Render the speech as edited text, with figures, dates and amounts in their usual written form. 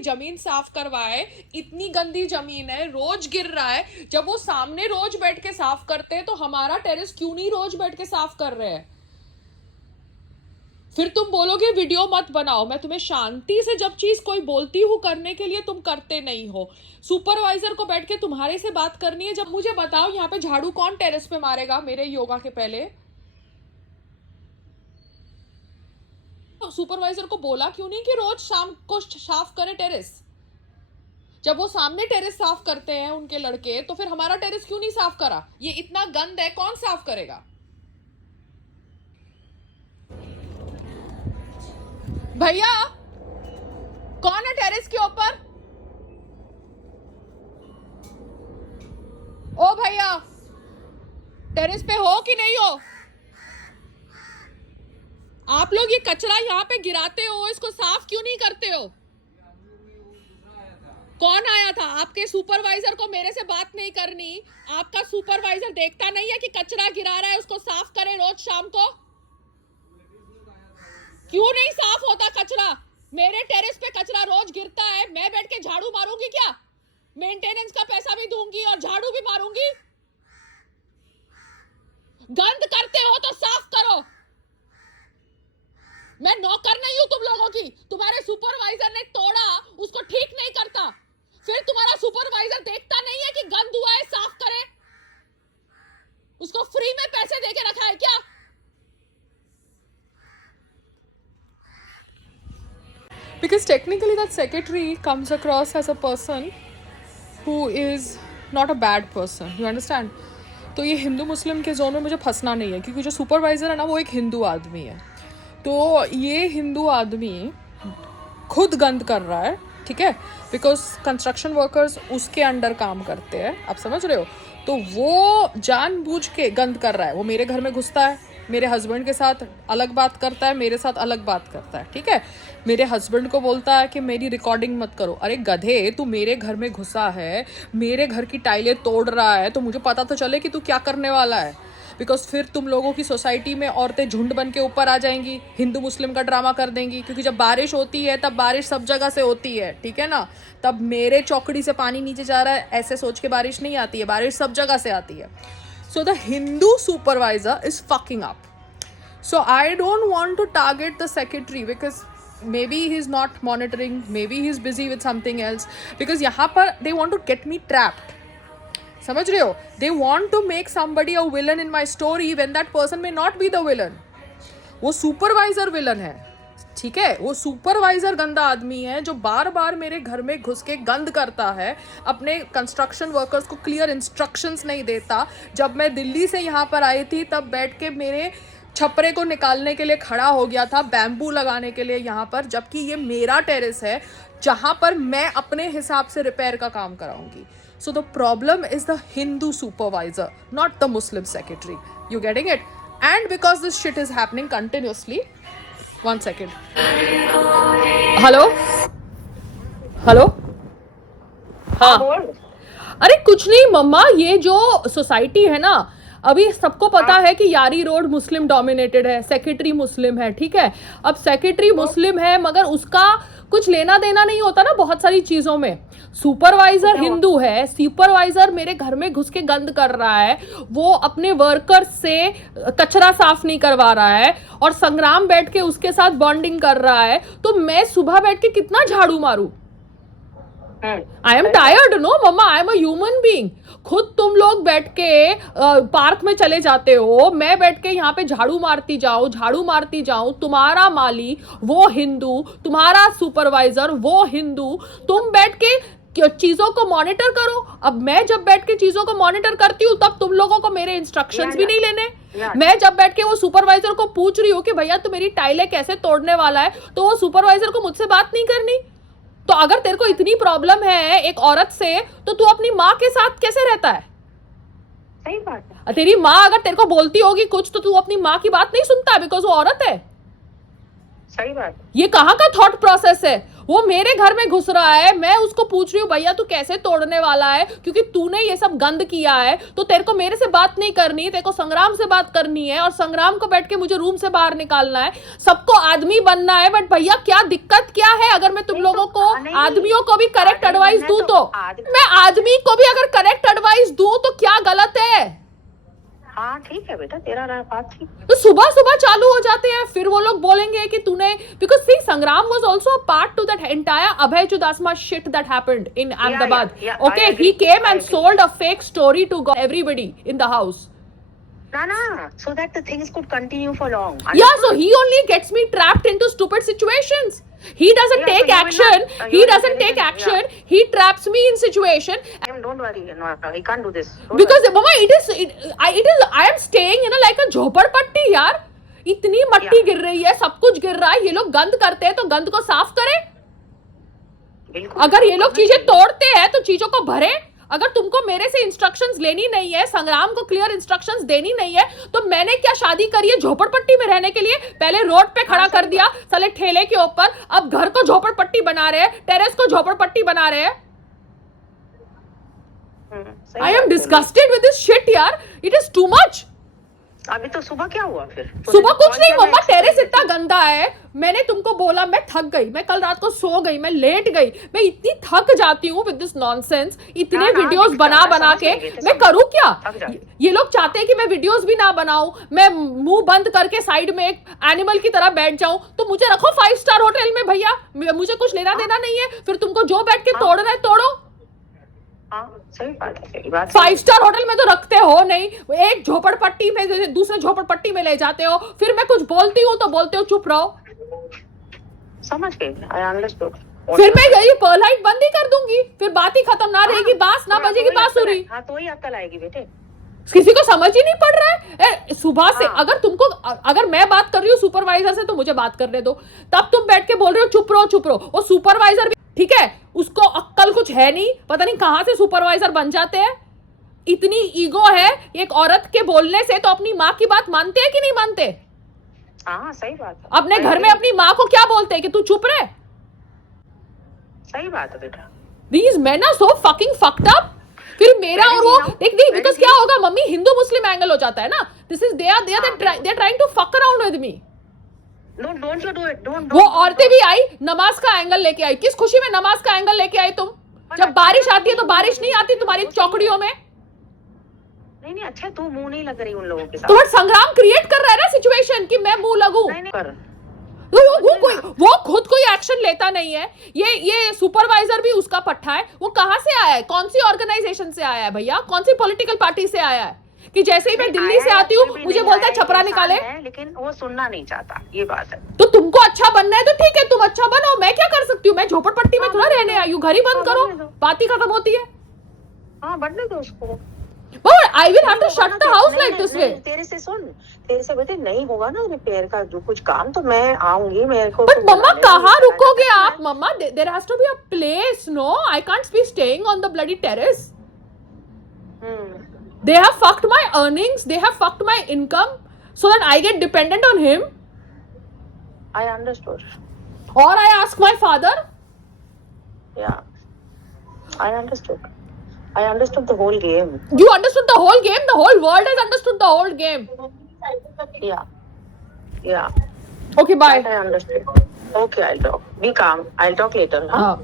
जमीन साफ करवाए, इतनी गंदी जमीन है, रोज गिर रहा है। जब वो सामने रोज बैठ के साफ करते हैं तो हमारा टेरेस क्यों नहीं रोज बैठ के साफ कर रहे हैं? फिर तुम बोलोगे वीडियो मत बनाओ। मैं तुम्हें शांति से जब चीज कोई बोलती हूँ करने के लिए, तुम करते नहीं हो। सुपरवाइजर को बैठ के तुम्हारे से बात करनी है। जब मुझे बताओ यहाँ पे झाड़ू कौन टेरेस पे मारेगा मेरे योगा के पहले? सुपरवाइजर को बोला क्यों नहीं कि रोज शाम को साफ करे टेरेस? जब वो सामने टेरेस साफ करते हैं उनके लड़के, तो फिर हमारा टेरेस क्यों नहीं साफ करा? ये इतना गंद है, कौन साफ करेगा? भैया कौन है टेरेस के ऊपर? ओ भैया, टेरेस पे हो कि नहीं हो? आप लोग ये कचरा यहाँ पे गिराते हो, इसको साफ क्यों नहीं करते हो? कौन आया था? आपके सुपरवाइजर को मेरे से बात नहीं करनी। आपका सुपरवाइजर देखता नहीं है कि कचरा गिरा रहा है, उसको साफ करे रोज शाम को? क्यों नहीं साफ होता कचरा? मेरे टेरेस पे कचरा रोज गिरता है, मैं बैठ के झाड़ू मारूंगी क्या? मेंटेनेंस का पैसा भी दूंगी और झाड़ू भी मारूंगी। गंद करते हो तो साफ करो। मैं नौकर नहीं हूं तुम लोगों की। तुम्हारे सुपरवाइजर ने तोड़ा, उसको ठीक नहीं करता, फिर तुम्हारा सुपरवाइजर देखता नहीं है कि गंद हुआ है, साफ करे। उसको फ्री में पैसे देके रखा है क्या? Because technically that secretary comes across as a person who is not a bad person, you understand? तो ये हिंदू मुस्लिम के जोन में मुझे फंसना नहीं है, क्योंकि जो सुपरवाइजर है ना वो एक हिंदू आदमी है। तो ये हिंदू आदमी खुद गंद कर रहा है, ठीक है, बिकॉज कंस्ट्रक्शन वर्कर्स उसके अंडर काम करते हैं, आप समझ रहे हो? तो वो जानबूझ के गंद कर रहा है। वो मेरे घर में घुसता है, मेरे हस्बैंड के साथ अलग बात करता है, मेरे साथ अलग बात करता है, ठीक है। मेरे हस्बैंड को बोलता है कि मेरी रिकॉर्डिंग मत करो। अरे गधे, तू मेरे घर में घुसा है, मेरे घर की टाइलें तोड़ रहा है, तो मुझे पता तो चले कि तू क्या करने वाला है। बिकॉज फिर तुम लोगों की सोसाइटी में औरतें झुंड बन के ऊपर आ जाएंगी, हिंदू मुस्लिम का ड्रामा कर देंगी, क्योंकि जब बारिश होती है तब बारिश सब जगह से होती है, ठीक है ना। तब मेरे चौकड़ी से पानी नीचे जा रहा है ऐसे सोच के बारिश नहीं आती है, बारिश सब जगह से आती है। So the Hindu supervisor is fucking up. So I don't want to target the secretary because maybe he's not monitoring, maybe he's busy with something else, because यहाँ पर they want to get me trapped. समझ रहे हो? They want to make somebody a villain in my story when that person may not be the villain. वो supervisor villain है, ठीक है। वो सुपरवाइजर गंदा आदमी है जो बार बार मेरे घर में घुस के गंद करता है, अपने कंस्ट्रक्शन वर्कर्स को क्लियर इंस्ट्रक्शंस नहीं देता। जब मैं दिल्ली से यहाँ पर आई थी तब बैठ के मेरे छपरे को निकालने के लिए खड़ा हो गया था, बैम्बू लगाने के लिए यहाँ पर, जबकि ये मेरा टेरेस है जहाँ पर मैं अपने हिसाब से रिपेयर का काम कराऊंगी। So the problem is the Hindu supervisor, not the Muslim secretary. You getting it? And because this shit is happening continuously. 1 second. Hello hello, हाँ। अरे कुछ नहीं मम्मा, ये जो सोसाइटी है ना, अभी सबको पता है कि यारी रोड मुस्लिम डोमिनेटेड है, सेक्रेटरी मुस्लिम है, ठीक है। अब सेक्रेटरी मुस्लिम है मगर उसका कुछ लेना देना नहीं होता ना बहुत सारी चीजों में। सुपरवाइजर हिंदू है, सुपरवाइजर मेरे घर में घुस के गंद कर रहा है, वो अपने वर्कर से कचरा साफ नहीं करवा रहा है और संग्राम बैठ के उसके साथ बॉन्डिंग कर रहा है, तो मैं सुबह बैठ के कितना झाड़ू मारूं? I am tired, no mamma, I am a human being. खुद तुम लोग बैठ के पार्क में चले जाते हो, मैं बैठ के यहाँ पे झाड़ू मारती जाऊं। तुम्हारा माली वो हिंदू, तुम्हारा सुपरवाइजर वो हिंदू, तुम बैठ के चीजों को मॉनिटर करो। अब मैं जब बैठ के चीजों को मॉनिटर करती हूँ तब तुम लोगों को मेरे इंस्ट्रक्शंस भी नहीं लेने। मैं जब बैठ के वो सुपरवाइजर को पूछ रही हूँ कि भैया तू मेरी टाइलें कैसे तोड़ने वाला है, तो वो सुपरवाइजर को मुझसे बात नहीं करनी। तो अगर तेरे को इतनी प्रॉब्लम है एक औरत से, तो तू अपनी माँ के साथ कैसे रहता है? सही बात है। तेरी माँ अगर तेरे को बोलती होगी कुछ तो तू अपनी माँ की बात नहीं सुनता बिकॉज वो औरत है। सही बात। ये कहाँ का थॉट प्रोसेस है? वो मेरे घर में घुस रहा है, मैं उसको पूछ रही हूँ भैया तू कैसे तोड़ने वाला है, क्योंकि तूने ये सब गंद किया है, तो तेरे को मेरे से बात नहीं करनी, तेरे को संग्राम से बात करनी है, और संग्राम को बैठ के मुझे रूम से बाहर निकालना है, सबको आदमी बनना है। बट भैया क्या दिक्कत क्या है अगर मैं तुम लोगों को, आदमियों को भी करेक्ट एडवाइस दूं, तो मैं आदमी को भी अगर करेक्ट एडवाइस दूं तो क्या गलत है? हाँ ठीक है बेटा, तेरा बात ठीक। तो सुबह सुबह चालू हो जाते हैं, फिर वो लोग बोलेंगे कि तूने, बिकॉज सी संग्राम was also a part two that entire Abhay Chudasama shit that happened in Ahmedabad. Okay, he came and sold a fake story to everybody in the house. No, so that the things could continue for long. Yeah, so he only gets me trapped into stupid situations. He doesn't take action. He doesn't take action. He traps me in situation. Don't worry, no, he can't do this. Because mama, I am staying in a like a झोपड़पट्टी यार. इतनी मट्टी गिर रही है, सब कुछ गिर रहा है, ये लोग गंद करते हैं तो गंद को साफ करें. अगर ये लोग चीजें तोड़ते हैं तो चीजों को भरे. अगर तुमको मेरे से इंस्ट्रक्शंस लेनी नहीं है, संग्राम को क्लियर इंस्ट्रक्शंस देनी नहीं है, तो मैंने क्या शादी करी है झोपड़पट्टी में रहने के लिए? पहले रोड पे खड़ा कर दिया साले ठेले के ऊपर, अब घर को झोपड़पट्टी बना रहे हैं, टेरेस को झोपड़पट्टी बना रहे हैं. I am disgusted with this shit यार, इट इज टू मच. अभी तो सुबह क्या हुआ फिर? सुबह कुछ नहीं मम्मा, टेरेस इतना गंदा है. मैंने तुमको बोला, मैं थक गई, मैं कल रात को सो गई, मैं लेट गई, मैं इतनी थक जाती हूँ विद दिस नॉनसेंस. इतने वीडियोस बना के मैं करूँ क्या? ये लोग चाहते हैं कि मैं वीडियोस भी ना बनाऊं, मैं मुंह बंद करके साइड में एक एनिमल की तरह बैठ जाऊं. तो मुझे रखो 5 स्टार होटल में भैया, मुझे कुछ लेना देना नहीं है. फिर तुमको जो बैठ के तोड़ना है तोड़ो. सही बात है. 5 स्टार होटल में तो रखते हो नहीं, एक झोपड़पट्टी में दूसरे झोपड़पट्टी में ले जाते हो. फिर मैं कुछ बोलती हूँ तो बोलते हो चुप रहो. समझ गई, आई अंडरस्टूड. फिर मैं यही पोलाइट बंद ही कर दूंगी, फिर बात ही खत्म. ना रहेगी बास, ना बजेगी बांसुरी. हाँ तो ही अक्ल आएगी बेटे. किसी को समझ ही नहीं पड़ रहा है. सुबह से अगर तुमको, अगर मैं बात कर रही हूँ सुपरवाइजर से तो मुझे बात करने दो, तब तुम बैठ के बोल रहे हो चुप रहो चुप रहो. वो सुपरवाइजर भी ठीक है, उसको अक्ल कुछ है नहीं, पता नहीं कहां से सुपरवाइजर बन जाते हैं. इतनी ईगो है एक औरत के बोलने से, तो अपनी माँ की बात मानते हैं कि नहीं मानते? हाँ सही बात है. अपने घर में अपनी माँ को क्या बोलते हैं कि तू चुप रहे? सही बात है बेटा. These men are so fucking fucked up. फिर मेरा और वो देख नहीं, बिकॉज क्या होगा मम्मी, हिंदू मुस्लिम एंगल हो जाता है ना. This is they are trying to fuck around with me. Don't you do it. Don't. वो औरतें भी आई, नमाज का एंगल लेके आई. किस खुशी में नमाज का एंगल लेके आई तुम? जब बारिश आती है तो बारिश नहीं आती तुम्हारी चौकड़ियों में. नहीं अच्छा, तू मुंह नहीं लग रही उन लोगों के साथ. तो संग्राम क्रिएट कर रहा है ना सिचुएशन कि मैं मुंह लगूं. वो खुद कोई एक्शन लेता नहीं है. ये सुपरवाइजर भी उसका पट्टा है. वो कहां से आया है, कौन सी ऑर्गेनाइजेशन से आया है भैया, कौन सी पॉलिटिकल पार्टी से आया है कि जैसे ही मैं दिल्ली से आती हूँ मुझे बोलता है छपरा निकाले. लेकिन वो सुनना नहीं चाहता, ये बात है. तो तुमको अच्छा बनना है तो ठीक है, तुम अच्छा बनो, मैं क्या कर सकती हूँ? मैं झोपड़पट्टी में थोड़ा रहने आई हूँ. घर ही बंद करो, बात ही खत्म होती है. हाँ बढ़ने दो उसको. I will have to shut the house like this way. तेरे से सुन, तेरे से बेटे नहीं होगा ना रिपेयर का जो कुछ काम, तो मैं आऊंगी. मेरे को बट मम्मा कहाँ रुकोगे आप मम्मा? There has to be a place, no? I can't be staying on the bloody terrace. They have fucked my earnings, they have fucked my income, so that I get dependent on him. I understood. Or I ask my father. Yeah, I understood. I understood the whole game. You understood the whole game? The whole world has understood the whole game. Yeah. Okay, bye. That I understood. Okay, I'll talk. Be calm. I'll talk later. Huh?